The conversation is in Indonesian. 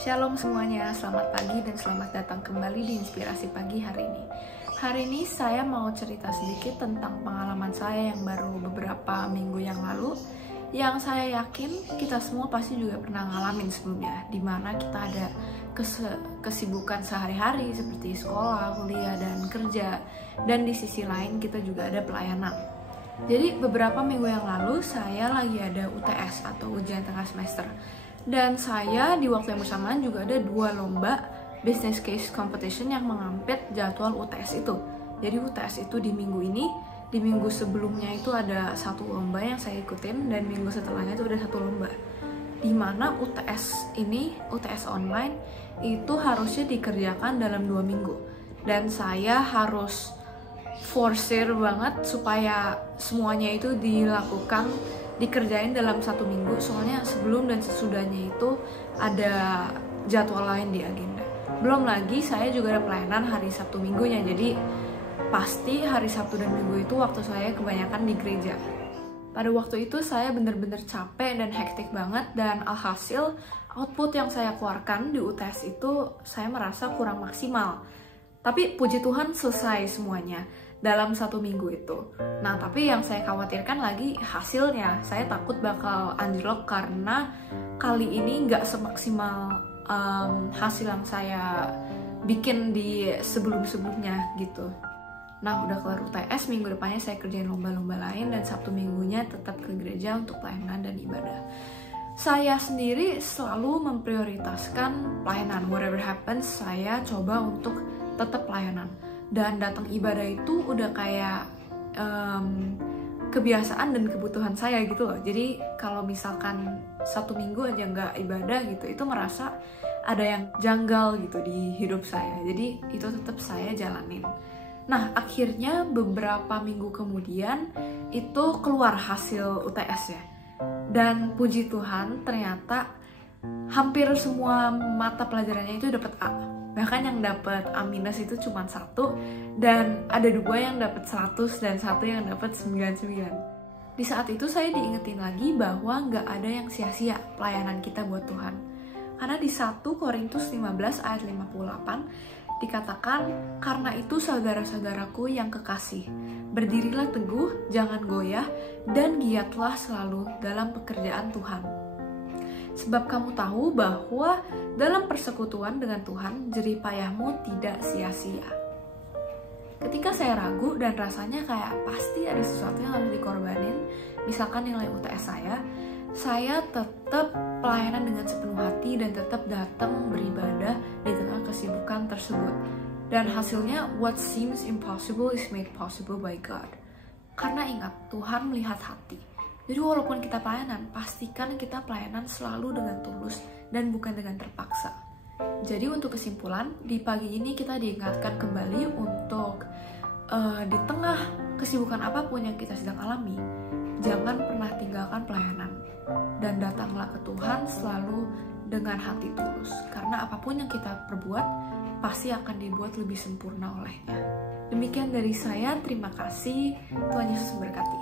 Shalom semuanya, selamat pagi dan selamat datang kembali di Inspirasi Pagi hari ini. Hari ini saya mau cerita sedikit tentang pengalaman saya yang baru beberapa minggu yang lalu, yang saya yakin kita semua pasti juga pernah ngalamin sebelumnya, dimana kita ada kesibukan sehari-hari seperti sekolah, kuliah, dan kerja, dan di sisi lain kita juga ada pelayanan. Jadi beberapa minggu yang lalu saya lagi ada UTS atau ujian tengah semester. Dan saya di waktu yang bersamaan juga ada 2 lomba business case competition yang mengampit jadwal UTS itu. Jadi UTS itu di minggu ini, di minggu sebelumnya itu ada 1 lomba yang saya ikutin, dan minggu setelahnya itu ada 1 lomba. Dimana UTS ini, UTS online, itu harusnya dikerjakan dalam 2 minggu. Dan saya harus forsir banget supaya semuanya itu dikerjain dalam 1 minggu, soalnya sebelum dan sesudahnya itu ada jadwal lain di agenda. Belum lagi saya juga ada pelayanan hari Sabtu Minggunya, jadi pasti hari Sabtu dan Minggu itu waktu saya kebanyakan di gereja. Pada waktu itu saya bener-bener capek dan hektik banget, dan alhasil output yang saya keluarkan di UTS itu saya merasa kurang maksimal. Tapi puji Tuhan selesai semuanya dalam 1 minggu itu. Nah, tapi yang saya khawatirkan lagi hasilnya. Saya takut bakal anjlok karena kali ini nggak semaksimal hasil yang saya bikin di sebelum-sebelumnya gitu. Nah, udah kelar UTS, minggu depannya saya kerjain lomba-lomba lain, dan Sabtu Minggunya tetap ke gereja untuk pelayanan dan ibadah. Saya sendiri selalu memprioritaskan pelayanan. Whatever happens, saya coba untuk tetap pelayanan. Dan datang ibadah itu udah kayak kebiasaan dan kebutuhan saya gitu loh. Jadi kalau misalkan 1 minggu aja nggak ibadah gitu, itu merasa ada yang janggal gitu di hidup saya. Jadi itu tetap saya jalanin. Nah, akhirnya beberapa minggu kemudian itu keluar hasil UTS ya. Dan puji Tuhan ternyata hampir semua mata pelajarannya itu dapat A. Bahkan yang dapat A- itu cuma 1, dan ada 2 yang dapat 100 dan 1 yang dapat 99. Di saat itu saya diingetin lagi bahwa nggak ada yang sia-sia pelayanan kita buat Tuhan. Karena di 1 Korintus 15 ayat 58 dikatakan, "Karena itu saudara-saudaraku yang kekasih, berdirilah teguh, jangan goyah, dan giatlah selalu dalam pekerjaan Tuhan. Sebab kamu tahu bahwa dalam persekutuan dengan Tuhan, jerih payahmu tidak sia-sia." Ketika saya ragu dan rasanya kayak pasti ada sesuatu yang harus dikorbanin, misalkan nilai UTS saya tetap pelayanan dengan sepenuh hati dan tetap datang beribadah di tengah kesibukan tersebut. Dan hasilnya, what seems impossible is made possible by God. Karena ingat, Tuhan melihat hati. Jadi walaupun kita pelayanan, pastikan kita pelayanan selalu dengan tulus dan bukan dengan terpaksa. Jadi untuk kesimpulan, di pagi ini kita diingatkan kembali untuk di tengah kesibukan apapun yang kita sedang alami, jangan pernah tinggalkan pelayanan. Dan datanglah ke Tuhan selalu dengan hati tulus. Karena apapun yang kita perbuat, pasti akan dibuat lebih sempurna olehnya. Demikian dari saya, terima kasih. Tuhan Yesus memberkati.